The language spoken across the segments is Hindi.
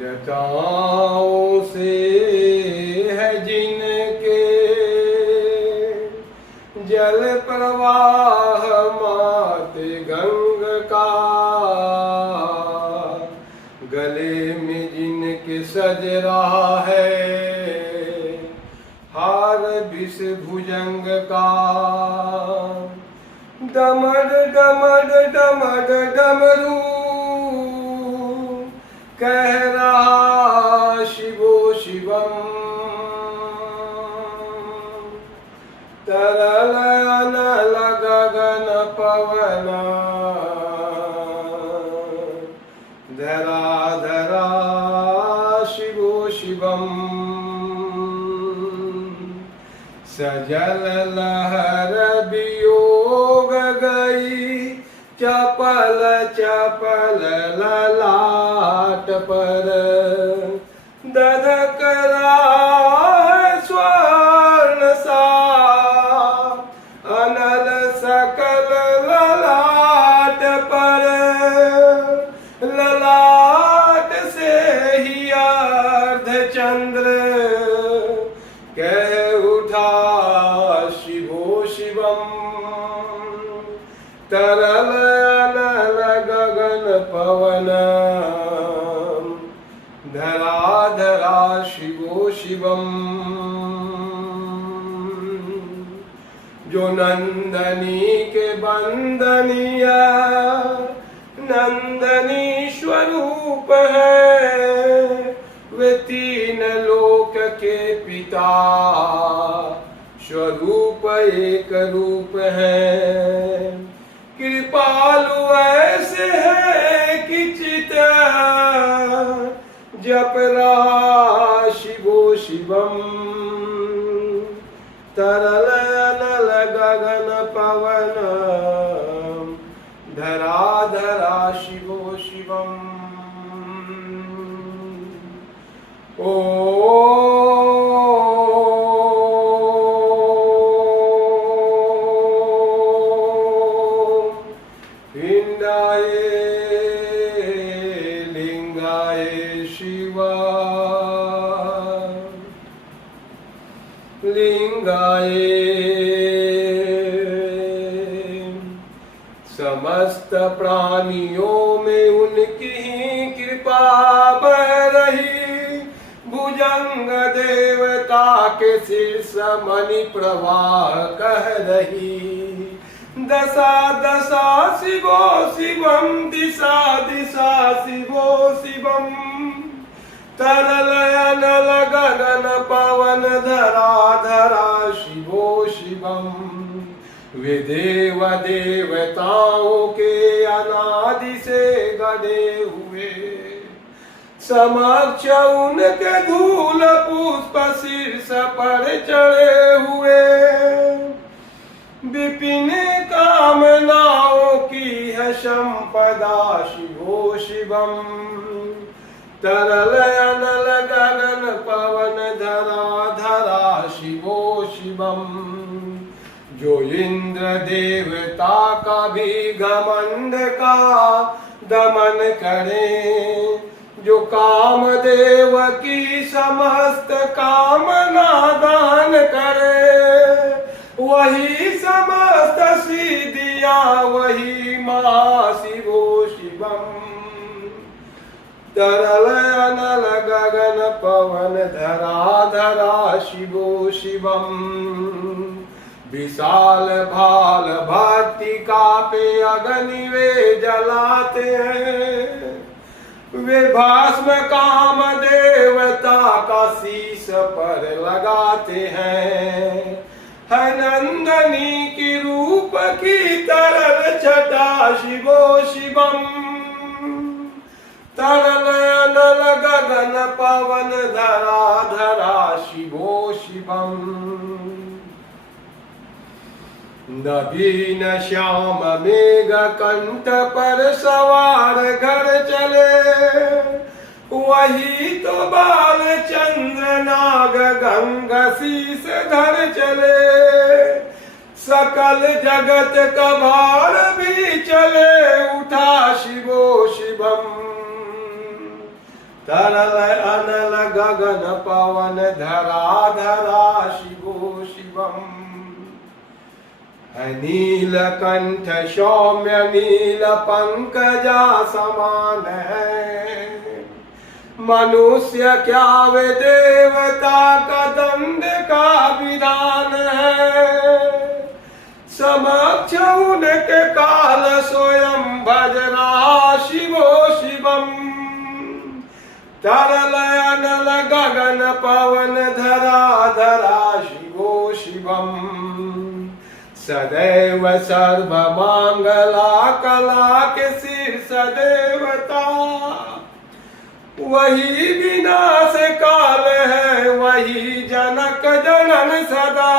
जटाओं से है जिनके जल प्रवाह माते गंग का, गले में जिनके सज रहा है हार विष भुजंग का। डमड डमड डमड डमरू कह रहा शिवो शिवम, तरल अनल गगन पवन, धरा धरा शिवो शिवम। सजल लहर वियोग गई चपल चपल ललाट पर, दधक रहा स्वर्ण सा अनल सकल ललाट पर। ललाट से ही अर्धचंद्र कह उठा शिवो शिवम, तरल अनल गगन पवन, धरा धरा शिवो शिवम। जो नंदनी के बंदनिया नंदनी स्वरूप है, वे तीन लोक के पिता स्वरूप एक रूप है। कृपालु ऐसे है कि चित जप रहा शिवो शिवम, तरल अनल गगन पवन, धरा धरा शिवो शिवम। ओ लिंगाय समस्त प्राणियों में उनकी ही कृपा बह रही, भुजंग देवता के शीर्ष मणि प्रवाह कह रही। दशा दशा शिवो शिवम, दिशा दिशा शिवो शिवम, तरल अनल गगन पवन, धरा धरा शिवो शिवम। वे देव देवताओं के अनादि से गढ़े हुए, समक्ष उनके धूल पुष्प शीर्ष पर चढ़े हुए। विपिन कामनाओं की है संपदा शिवो शिवम, तरल अनल गगन पवन, धरा धरा शिवो शिवम। जो इंद्र देवता का भी घमंड का दमन करे, जो कामदेव की समस्त कामना दान शक्तियां वही महाशिवो शिवम। तरल अनल गगन पवन धरा शिवो शिवम। विशाल भाल भक्ति का पे अग्नि वे जलाते हैं। वे भस्म काम देवता का शीश पर लगाते हैं। नंदनी की रूप की तरल छटा शिवो शिवम। तरल अनल गगन पवन धरा शिवो शिवम। नवीन श्याम मेघ कंठ पर सवार घर चले। वही तो बाल चंद्र नाग गंग शीस धर चले। सकल जगत का भार भी चले उठा शिवो शिवम। तरल अनल गगन पवन धरा शिवो शिवम। नील कंठ सौम्य नील पंकजा समान है। मनुष्य क्या वे देवता का दंड का विधान है। समक्ष उनके काल स्वयं भजरा शिवो शिवम। तरल अनल गगन पवन धरा शिवो शिवम। सदैव सर्व मांगला कला के शीर्ष देवता। वही विनाश काल है वही जनक जनन सदा।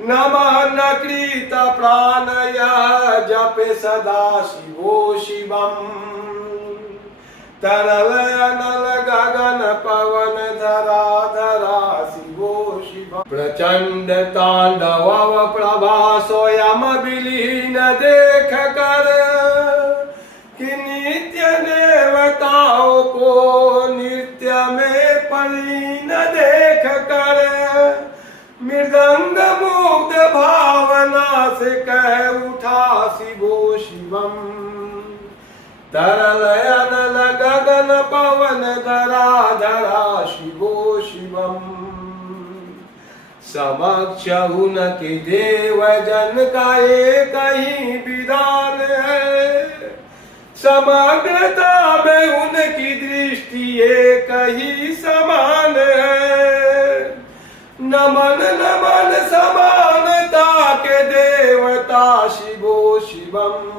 नमन कृत प्राण यह जप सदा शिवो शिवम। तरल अनल गगन पवन धरा शिवो शिवम। प्रचंड तांडव प्रभा स्वयं विलीन देख कर। कि नित्य देवताओं को नित्य में पलीन देख कर। मृदंग मुग्ध भावना से कह उठा शिवो शिवम। तरल अनल गगन पवन धरा शिवो शिवम। समक्ष उनके देव जन का एक ही विधान है। समग्रता में उनकी दृष्टि एक ही समान है। नमन नमन समानता के देवता शिवो शिवम।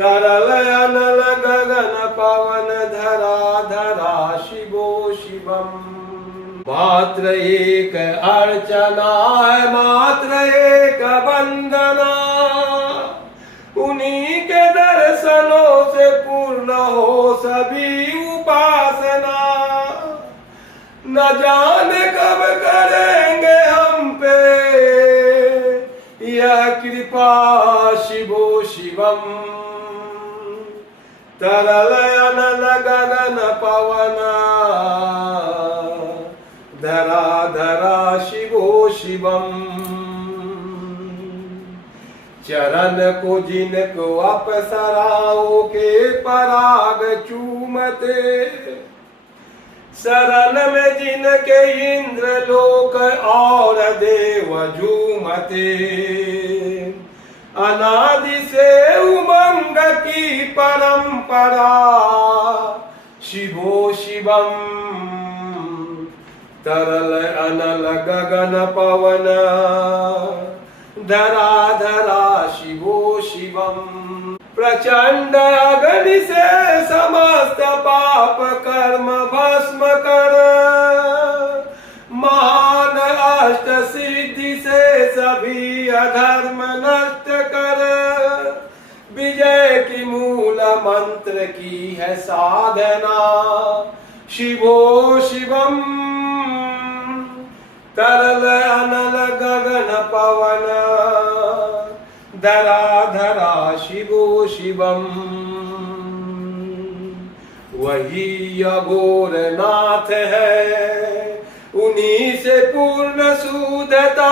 तरल अनल गगन पवन धरा शिवो शिवम। मात्र एक अर्चना है मात्र एक वंदना। उन्हीं के दर्शनों से पूर्ण हो सभी उपासना। न जाने कब करेंगे हम पे यह कृपा शिवो शिवम। तरल अनल गगन पवन धरा शिवो शिवम। चरण को जिनको अप्सराओं के पराग चूमते। शरण में जिनके इंद्र लोक और देव झूमते। अनादि से उमंग की परंपरा शिवो शिवम। तरल अनल गगन पवन धरा शिवो शिवम। प्रचंड अग्नि से समस्त पाप कर्म भस्म कर। महान अष्ट सिद्धि से सभी अधर्म नष्ट कर। विजय की मूल मंत्र की है साधना शिवो शिवम। तरल अनल गगन पवन धरा शिवो शिवम। वही अघोर नाथ है उन्हीं से पूर्ण शुद्धता।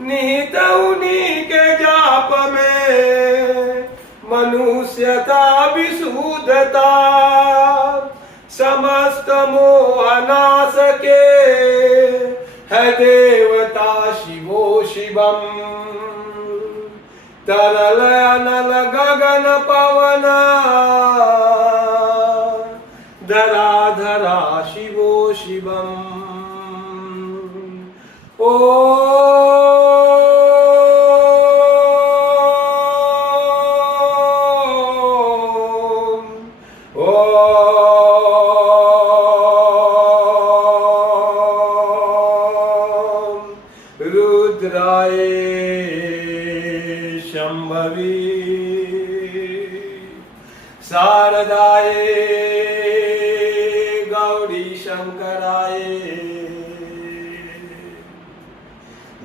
निहित स्थित उन्हीं के जाप में मनुष्यता विशुद्धता, समस्त मोह नाश के है देवता शिवो शिवम। तरल अनल गगन पवन धरा धरा शिवो शिवम। रुद्राय शंभवी शारदाय गौरी शंकराय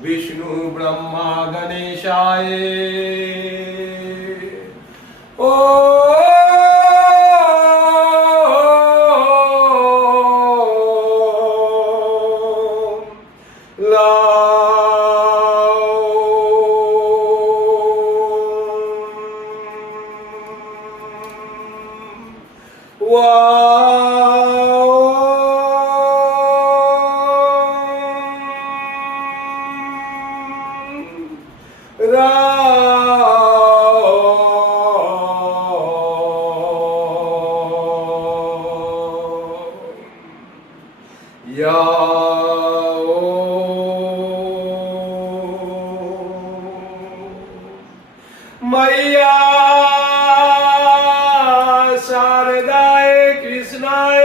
विष्णु ब्रह्मा गणेशाय मैया शारदाय कृष्णाय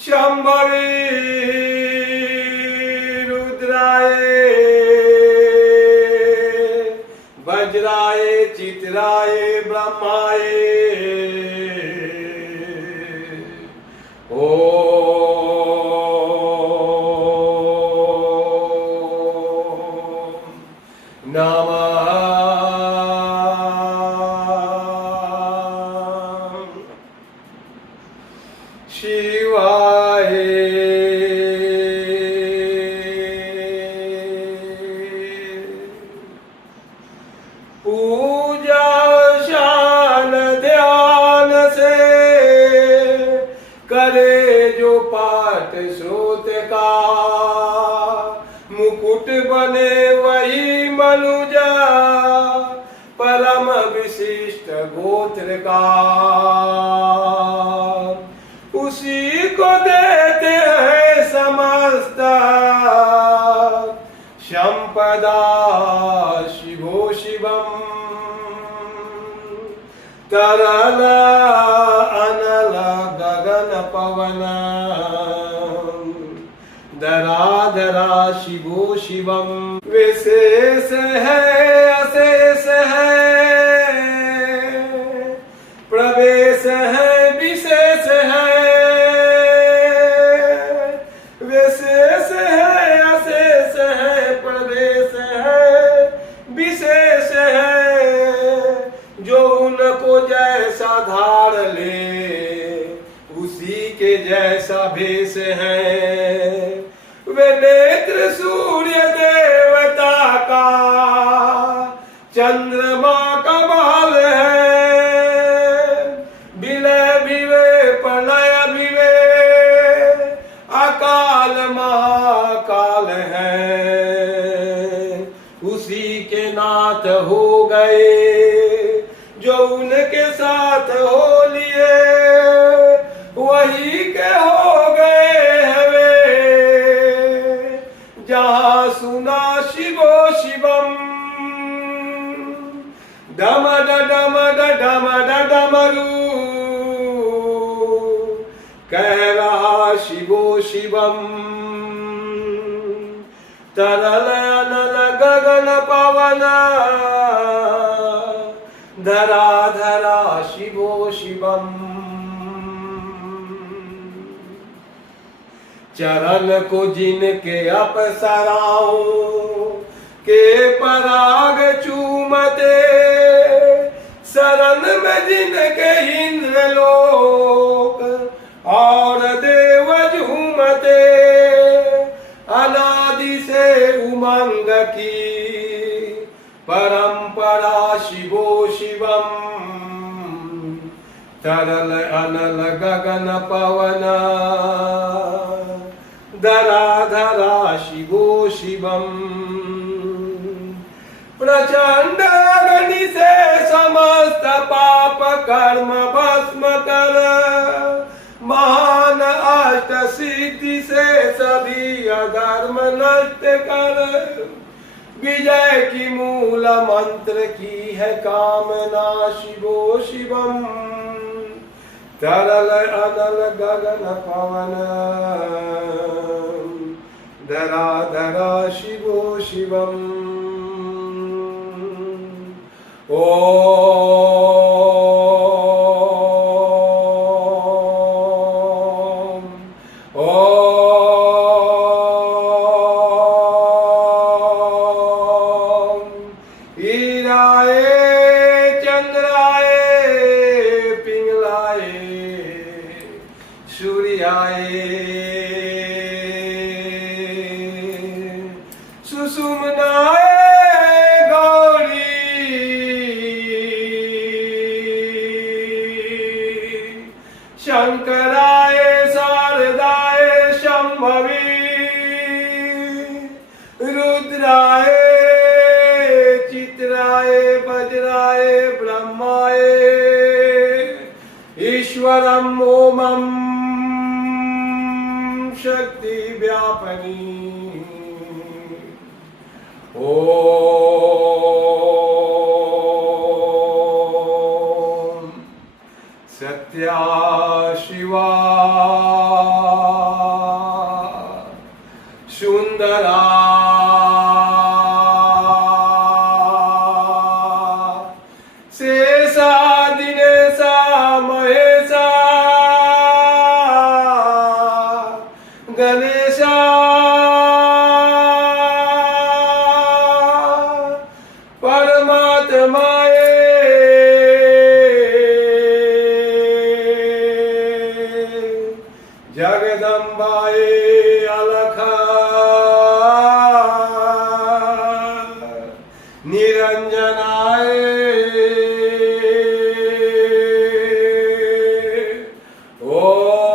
शंभवी रुद्राय वज्राय चित्राय ब्रह्माय नमः शिवाय। पूजा शान ध्यान से करे जो पाठ श्रोत का, मुकुट बने वही मनुजा परम विशिष्ट गोत्र का। उसी को देते हैं समस्त संपदा शिवो शिवम। तरल अनल गगन पवन धरा धरा शिवो शिवम। विशेष है अशेष है प्रवेश है विशेष है। विशेष है अशेष है प्रवेश है विशेष है। जो उनको जैसा धार ले उसी के जैसा भेष है। वे नेत्र सूर्य देवता का चंद्रमा का बाल है। विलय विवे प्रलय विवे अकाल महाकाल है। उसी के नाथ हो गए जो उनके साथ हो लिए, वही के हो गए हैं वे जहाँ सुना शिवो शिवम। डम डम डम डमरू कह रहा शिवो शिवम। तरल अनल गगन पवन धरा धरा शिवो शिवम। चरण को जिनके अप्सराओं के पराग चूमते, शरण में जिनके इंद्र लोक और देव झूमते, अनादि से उमंग की परंपरा शिवो शिवम तरल अनल गगन पवन धराधरा शिवो शिवम प्रचंड अग्नि से समस्त पाप कर्म भस्म कर महान अष्ट सिद्धि से सभी अधर्म नष्ट कर विजय की मूल मंत्र की है कामना शिवो शिवम तरल अनल गगन पवन धरा धरा शिवो शिवम ओम ओम ईराए चंद्राए पिंगलाए सूर्याए सुषुम्नाए शंकराय शारदाय शंभवी रुद्राय चित्राय वज्राय ब्रह्माय ईश्वरम ओमम शक्ति व्यापनी ओम सत्या शिवा सुंदरा शेषा दिनेशा महेशा गणेशा परमात्माए जगदम्बाए अलख निरंजनाय ओ